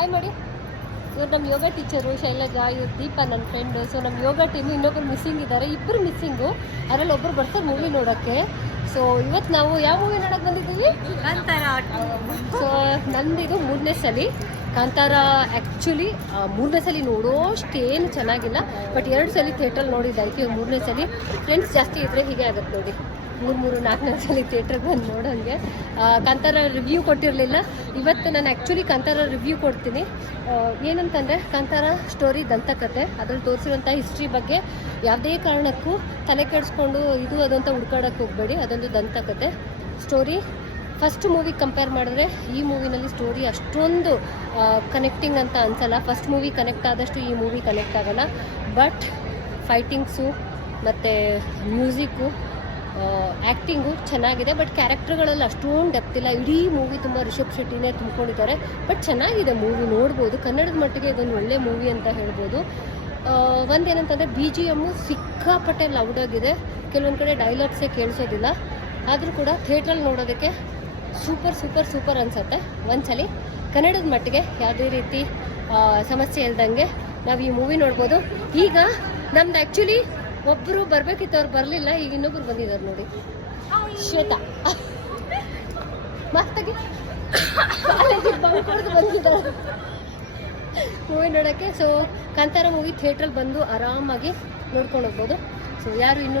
Hi ಮಾಡಿ. ಇವ್ರು ನಮ್ಮ ಯೋಗ ಟೀಚರು ಶೈಲಜಾ, ಇವ್ರು ದೀಪ ನನ್ನ ಫ್ರೆಂಡು. ಸೊ ನಮ್ಮ ಯೋಗ ಟೀಮು ಇನ್ನೊಬ್ರು ಮಿಸ್ಸಿಂಗ್ ಇದ್ದಾರೆ, ಇಬ್ಬರು ಮಿಸ್ಸಿಂಗು. ಅದರಲ್ಲಿ ಒಬ್ಬರು ಬರ್ತಾರೆ ಮೂವಿ ನೋಡೋಕ್ಕೆ. ಸೊ ಇವತ್ತು ನಾವು ಯಾವ ಮೂವಿ ನೋಡೋಕೆ ಬಂದಿದ್ದೀವಿ? ಕಾಂತಾರ. ಸೊ ನಂದಿದು 3ನೇ ಸಲ ಕಾಂತಾರ. ಆ್ಯಕ್ಚುಲಿ 3ನೇ ಸಲ ನೋಡೋಷ್ಟೇನು ಚೆನ್ನಾಗಿಲ್ಲ, ಬಟ್ 2 ಸಲ ಥಿಯೇಟ್ರಲ್ಲಿ ನೋಡಿದ್ದಾಯ್ತು. 3ನೇ ಸಲ ಫ್ರೆಂಡ್ಸ್ ಜಾಸ್ತಿ ಇದ್ದರೆ ಹೀಗೆ ಆಗುತ್ತೆ ನೋಡಿ, 3-4ನೇ ಸಲ ಥಿಯೇಟ್ರಿಗೆ ಬಂದು ನೋಡೋಂಗೆ. ಕಾಂತಾರ ರಿವ್ಯೂ ಕೊಟ್ಟಿರಲಿಲ್ಲ. ಇವತ್ತು ನಾನು ಆ್ಯಕ್ಚುಲಿ ಕಾಂತಾರ ರಿವ್ಯೂ ಕೊಡ್ತೀನಿ. ಏನಂತಂದರೆ ಕಾಂತಾರ ಸ್ಟೋರಿ ದಂತಕತೆ, ಅದ್ರಲ್ಲಿ ತೋರಿಸಿರುವಂಥ ಹಿಸ್ಟ್ರಿ ಬಗ್ಗೆ ಯಾವುದೇ ಕಾರಣಕ್ಕೂ ತಲೆ ಕೆಡಿಸ್ಕೊಂಡು ಇದು ಅದು ಅಂತ ಹುಡ್ಕಾಡೋಕ್ಕೆ ಹೋಗಬೇಡಿ. ಅದೊಂದು ದಂತಕತೆ ಸ್ಟೋರಿ. ಫಸ್ಟ್ ಮೂವಿ ಕಂಪೇರ್ ಮಾಡಿದ್ರೆ ಈ ಮೂವಿನಲ್ಲಿ ಸ್ಟೋರಿ ಅಷ್ಟೊಂದು ಕನೆಕ್ಟಿಂಗ್ ಅಂತ ಅನ್ಸಲ್ಲ. ಫಸ್ಟ್ ಮೂವಿ ಕನೆಕ್ಟ್ ಆದಷ್ಟು ಈ ಮೂವಿ ಕನೆಕ್ಟ್ ಆಗೋಲ್ಲ. ಬಟ್ ಫೈಟಿಂಗ್ಸು ಮತ್ತು ಮ್ಯೂಸಿಕ್ಕು, ಆ್ಯಕ್ಟಿಂಗು ಚೆನ್ನಾಗಿದೆ. ಬಟ್ ಕ್ಯಾರೆಕ್ಟರ್ಗಳಲ್ಲಿ ಅಷ್ಟೊಂದು ಡೆಪ್ತ್ ಇಲ್ಲ. ಇಡೀ ಮೂವಿ ತುಂಬ ರಿಷಬ್ ಶೆಟ್ಟಿನೇ ತುಂಬಿಕೊಂಡಿದ್ದಾರೆ. ಬಟ್ ಚೆನ್ನಾಗಿದೆ ಮೂವಿ, ನೋಡ್ಬೋದು. ಕನ್ನಡದ ಮಟ್ಟಿಗೆ ಇದೊಂದು ಒಳ್ಳೆ ಮೂವಿ ಅಂತ ಹೇಳ್ಬೋದು. ಒಂದೇನಂತಂದರೆ BGM ಸಿಕ್ಕಾಪಟ್ಟೆ ಲೌಡಾಗಿದೆ. ಕೆಲವೊಂದು ಕಡೆ ಡೈಲಾಗ್ಸೇ ಕೇಳಿಸೋದಿಲ್ಲ. ಆದರೂ ಕೂಡ ಥಿಯೇಟ್ರಲ್ಲಿ ನೋಡೋದಕ್ಕೆ ಸೂಪರ್ ಸೂಪರ್ ಸೂಪರ್ ಅನಿಸುತ್ತೆ. ಒಂದ್ಸಲಿ ಕನ್ನಡದ ಮಟ್ಟಿಗೆ ಯಾವುದೇ ರೀತಿ ಸಮಸ್ಯೆ ಇಲ್ದಂಗೆ ನಾವು ಈ ಮೂವಿ ನೋಡ್ಬೋದು. ಈಗ ನಮ್ದು ಆ್ಯಕ್ಚುಲಿ ಒಬ್ಬರು ಬರಬೇಕಿತ್ತು, ಅವ್ರು ಬರಲಿಲ್ಲ. ಈಗ ಇನ್ನೊಬ್ರು ಬಂದಿದ್ದಾರೆ ನೋಡಿ, ಶ್ವೇತಾ. ಮಸ್ತಾಗಿ ಕಾಲೇಜಿಗೆ ಬಂದು ಬಂದಿದ್ದಾರೆ ಮೂವಿ ನೋಡೋಕ್ಕೆ. ಸೊ ಕಾಂತಾರ ಮೂವಿ ಥಿಯೇಟ್ರಲ್ಲಿ ಬಂದು ಆರಾಮಾಗಿ ನೋಡ್ಕೊಂಡು ಹೋಗ್ಬೋದು. ಸೊ ಯಾರು ಇನ್ನೂ